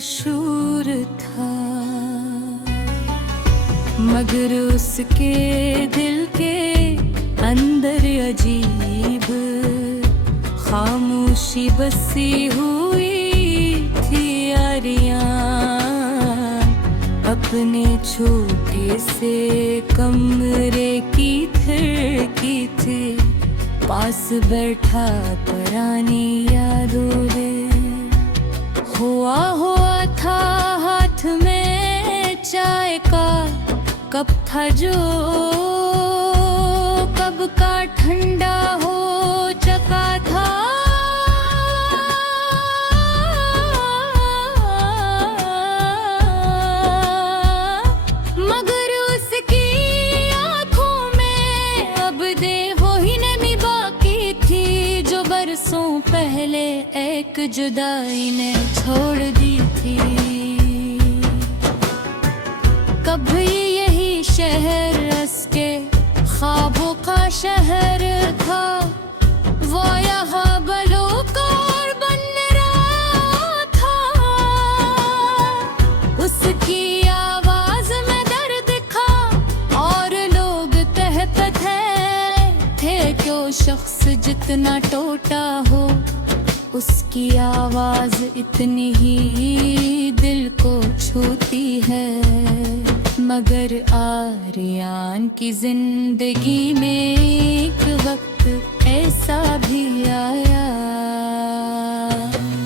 शूर था, मगर उसके दिल के अंदर अजीब खामोशी बसी हुई थी। आर्यान अपने छोटे से कमरे की खिड़की थे पास बैठा पुरानी यादों में। हुआ था हाथ में चाय का कप था जो कब का ठंडा हो चुका था। मगर उसकी आंखों में अब वो ही नमी बाकी थी जो बरसों पहले एक जुदाई ने छोड़ दी थी। कभी यही शहर उसके ख्वाबों का शहर था, वो यहाँ बलूकार बन रहा था। उसकी आवाज में दर्द था और लोग कहते थे क्यों शख्स जितना टूटा हो उसकी आवाज इतनी ही दिल को छूती है। मगर आर्यान की जिंदगी में एक वक्त ऐसा भी आया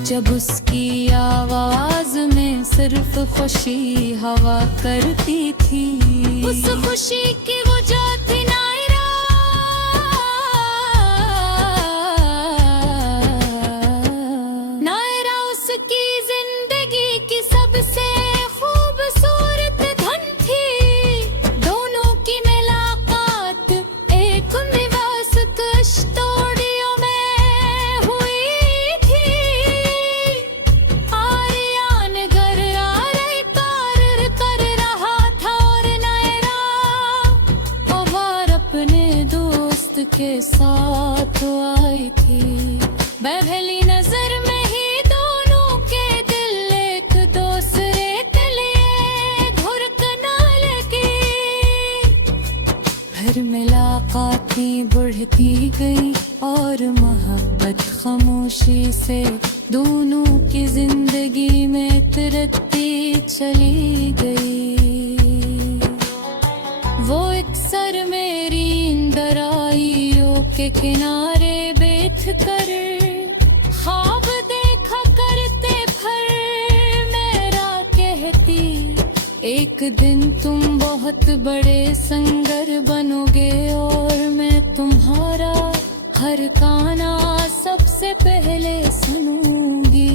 जब उसकी आवाज में सिर्फ खुशी हवा करती थी। उस खुशी की वजह थी नायरा उसकी जिंदगी की सबसे खूबसूरत धन थी। दोनों की मुलाकात एक निवासित स्टूडियो में हुई थी। आर्यान घर आ रही कार्य कर रहा था और नायरा और अपने दोस्त के साथ आई थी। पहली नजर में ही दोनों के दिल एक दूसरे के लिए धड़कना लगी। फिर मुलाकातें बढ़ती गई और मोहब्बत खामोशी से दोनों की जिंदगी में तरक्की चली गई। वो अक्सर मेरी इंदराइयों के किनारे बैठ कर ख्वाब देखा करते, फिर मेरा कहती एक दिन तुम बहुत बड़े सिंगर बनोगे और मैं तुम्हारा हर गाना सबसे पहले सुनूंगी।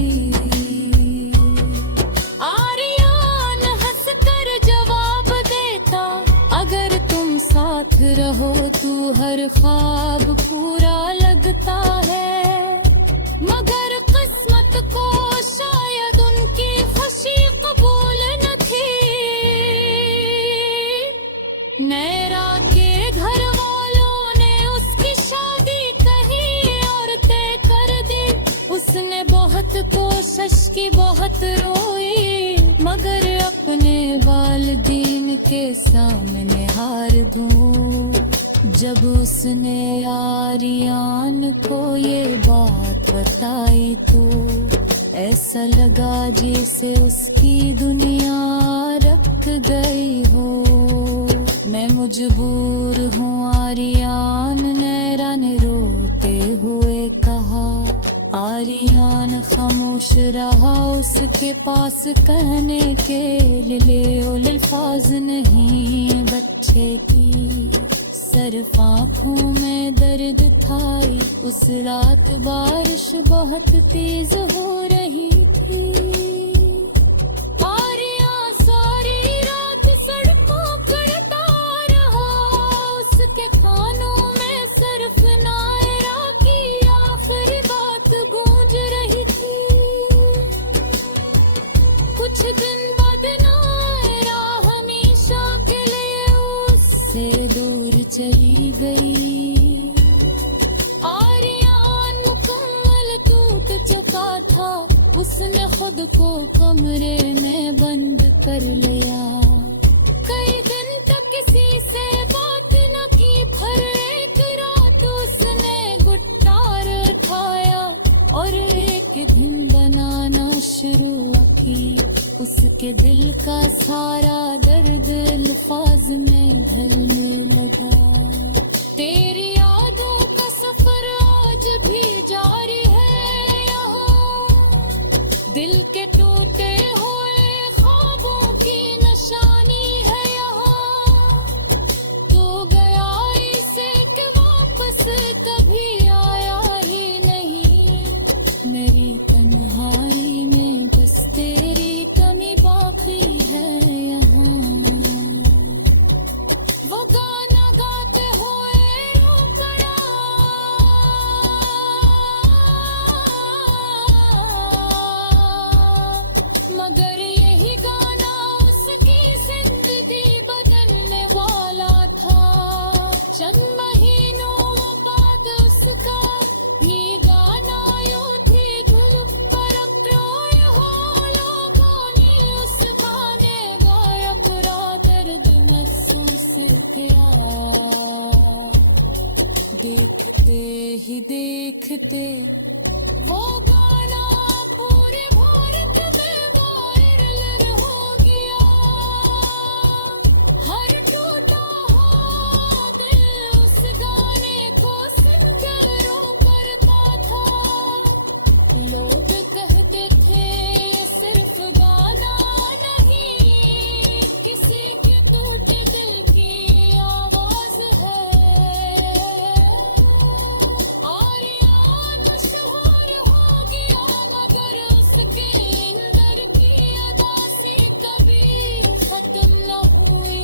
आर्यान हंसकर जवाब देता अगर तुम साथ रहो तू हर ख्वाब पूरा लगता है। मगर किस्मत को शायद उनकी खुशी कबूल न थी। नैरा के घर वालों ने उसकी शादी कहीं और तय कर दी। उसने बहुत कोशिश की, बहुत रोई, मगर अपने वालिदीन के सामने हार दूं। जब उसने आर्यान को ये बात बताई तो ऐसा लगा जैसे उसकी दुनिया रख गई हो। मैं मजबूर हूँ आर्यान, नैरा ने रोते हुए कहा। आर्यान खामोश रहा, उसके पास कहने के लिए अल्फाज नहीं बच्चे की। सिर्फ आँखों में दर्द था। उस रात बारिश बहुत तेज हो रही थी। आर्यान सारी रात सड़कों करता रहा, उसके कानों में सिर्फ नायरा की आखिरी बात गूंज रही थी। कुछ दिन बाद नायरा हमेशा के लिए उससे दूर चली गई। आर्यान मुकम्मल टूट चुका था, उसने खुद को कमरे में बंद कर लिया। कई दिन तक किसी से बात न की, फिर एक रात उसने गुटार उठाया और एक दिन बनाना शुरू की। उसके दिल का सारा दर्द अल्फाज में ढलने लगा। तेरी यादों का सफर आज भी जारी है यहाँ, दिल के टूटे हुए ख्वाबों की निशानी है यहाँ। तो गया इसे कि वापस कभी आया ही नहीं। मेरी तन्हाई में बस तेरी कमी बाकी है यहाँ। वो गाना गाते हुए रो पड़ा, मगर यही गाना उसकी जिंदगी बदलने वाला था। चंद महीनों बाद उसका ये गाना यूं थी धुन पर। अब रोए हो लोगों ने उस गाने गाया, पूरा दर्द महसूस किया। देखते ही देखते वो गाना पूरे भारत में वायरल हो गया। हर टूटा हुआ दिल उस गाने को सुनकर रो करता था। लोग कहते थे ये सिर्फ गाना नहीं, किसी के टूटे दिल की आवाज है। आर्यन मशहूर हो गया, मगर उसके अंदर की अदासी कभी खत्म न हुई।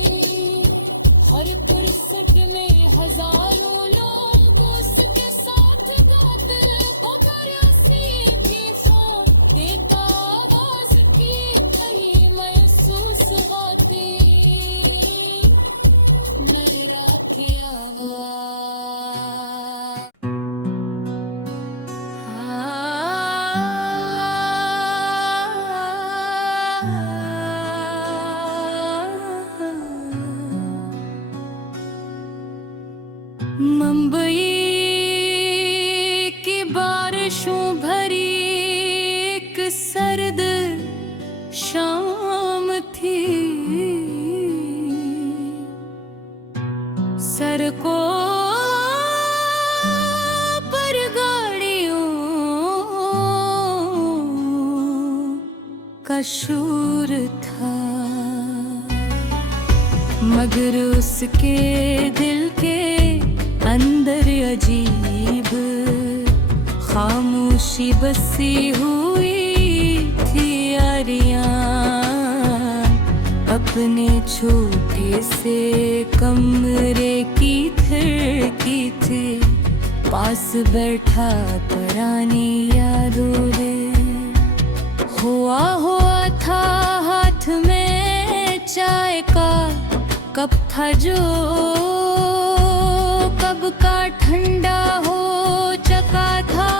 हर फुर्सत में हजारों लोग उसके साथ गाते, मगर उसी भी सो देता आवाज की कहीं महसूस होती मेरा किया हुआ। मुंबई की बारिशों भरी एक सर्द शाम थी। सड़कों पर गाड़ियों का शोर था, मगर उसके दिल के अंदर अजीब खामोशी बसी हुई थी। आर्यन अपने छोटे से कमरे की खिड़की थे पास बैठा पुरानी यादों में। हुआ था हाथ में चाय का कप था जो कब का ठंडा हो चुका था।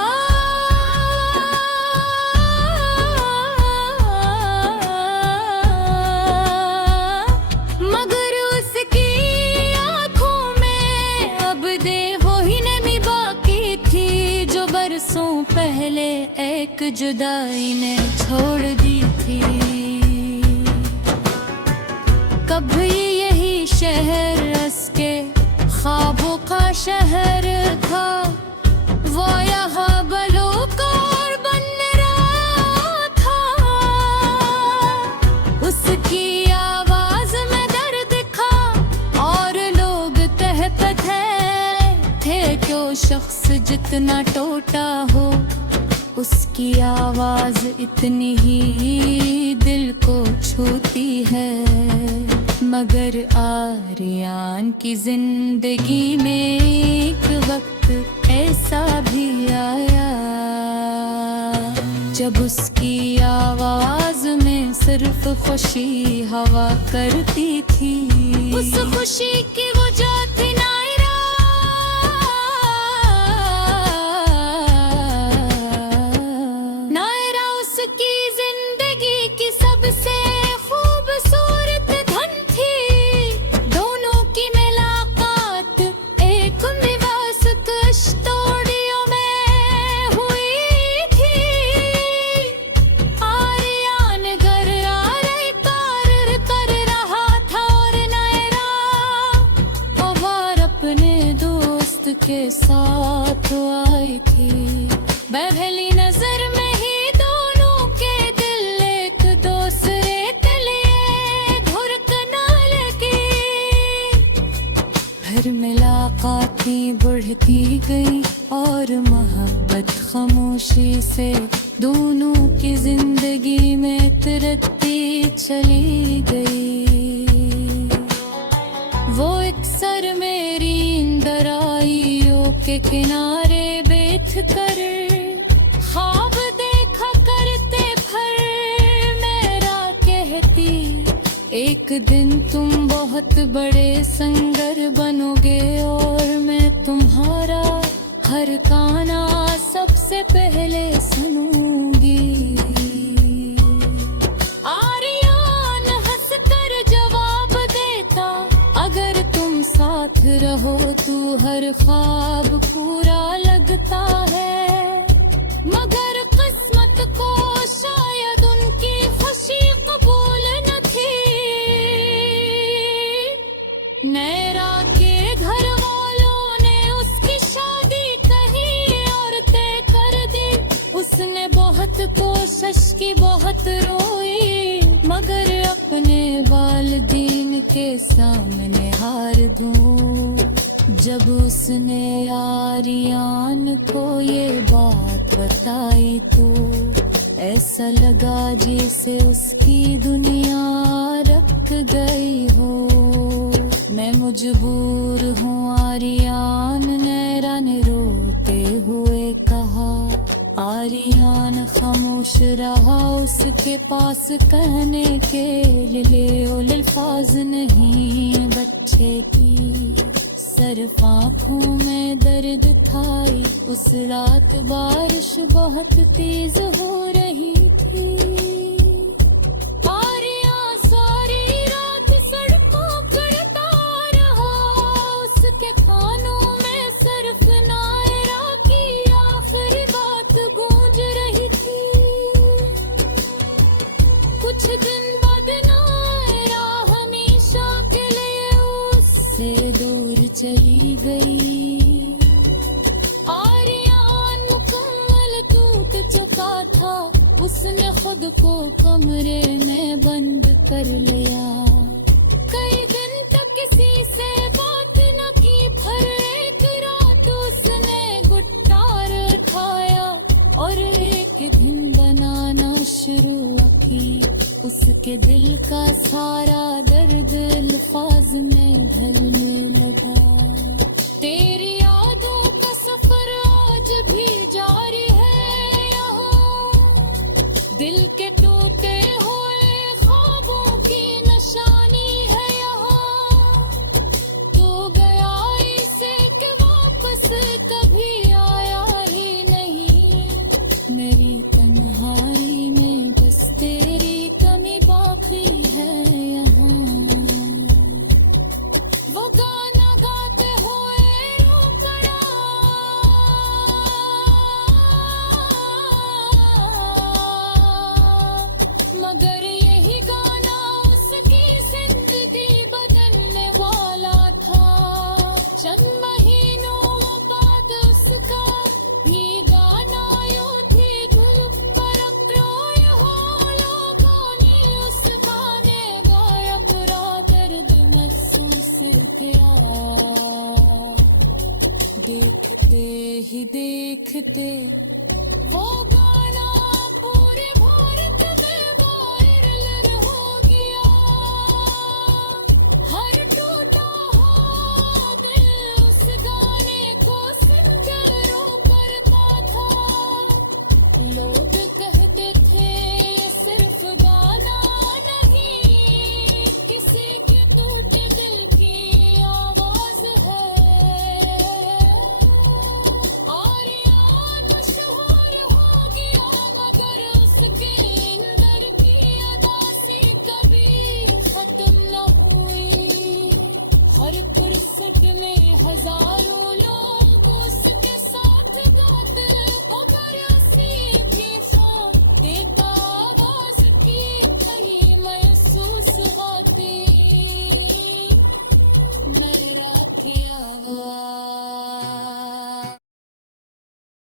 मगर उसकी आंखों में अब दे वही नमी बाकी थी, जो बरसों पहले एक जुदाई ने छोड़ दी थी। कभी यही शहर उसके ख्वाबों का शहर था, वो यहाँ बलूकार बन रहा था। उसकी आवाज में दर्द था और लोग कहते थे क्यों शख्स जितना टूटा हो, उसकी आवाज इतनी ही दिल को छूती है। मगर आर्यन की जिंदगी में एक वक्त ऐसा भी आया जब उसकी आवाज में सिर्फ खुशी हवा करती थी। उस खुशी की वजह थी नायरा, नायरा उसके के साथ आई थी। पहली नजर में ही दोनों के दिल एक दूसरे के लिए धड़कना लगी। हर मुलाकातें बढ़ती गई और मोहब्बत खामोशी से दोनों की जिंदगी में तरक्की चली गई। वो एक सर मेरी दराइयों के किनारे बैठ कर ख्वाब देखा करते, फिर मेरा कहती एक दिन तुम बहुत बड़े सिंगर बनोगे और मैं तुम्हारा हर गाना सबसे पहले सुनूंगी। आर्यन हंसकर जवाब देता, अगर तुम साथ रहो तो हर ख्वाब पूरा लगता है। मगर किस्मत को शायद उनकी खुशी कबूल न थी। नैरा के घर वालों ने उसकी शादी कहीं और तय कर दी। उसने बहुत कोशिश की, बहुत रोई, मगर अपने वालिदैन के सामने हार दूं। जब उसने आर्यन को ये बात बताई तो ऐसा लगा जैसे उसकी दुनिया रख गई हो। मैं मजबूर हूँ आर्यन, नैरा ने रोते हुए कहा। आर्यन खामोश रहा, उसके पास कहने के लिए अल्फाज नहीं बच्चे थी। सिर्फ आँखों में दर्द था। उस रात बारिश बहुत तेज हो रही थी। आर्यन सारी रात सड़कों करता रहा, उसके कानों में सिर्फ नायरा की आखिरी बात गूंज रही थी। कुछ दिन बाद नायरा हमेशा के लिए उससे दूर चली गई। आर्यन मुकम्मल टूट चुका था। उसने खुद को कमरे में बंद कर लिया। कई दिन तक किसी से बात न की, फिर एक रात उसने गिटार उठाया और एक धुन बनाना शुरू की। उसके दिल का सारा दर्द अल्फाज में ढलने लगा। तेरी यादों का सफर आज भी जारी है यहाँ, दिल के टूटे हुए ख्वाबों की निशानी है यहाँ। तो गया इसे कि वापस कभी आया ही नहीं। मेरी तन्हाई में बस तेरी कमी बाकी है यहाँ। वो गाना गाते हुए रो पड़ा, मगर यही गाना उसकी जिंदगी बदलने वाला था। चंद महीनों बाद उसका ये गाना यूं थी धुन पर रोए हो लोगों ने उस गाने गाया, पूरा दर्द महसूस किया। देखते ही देखते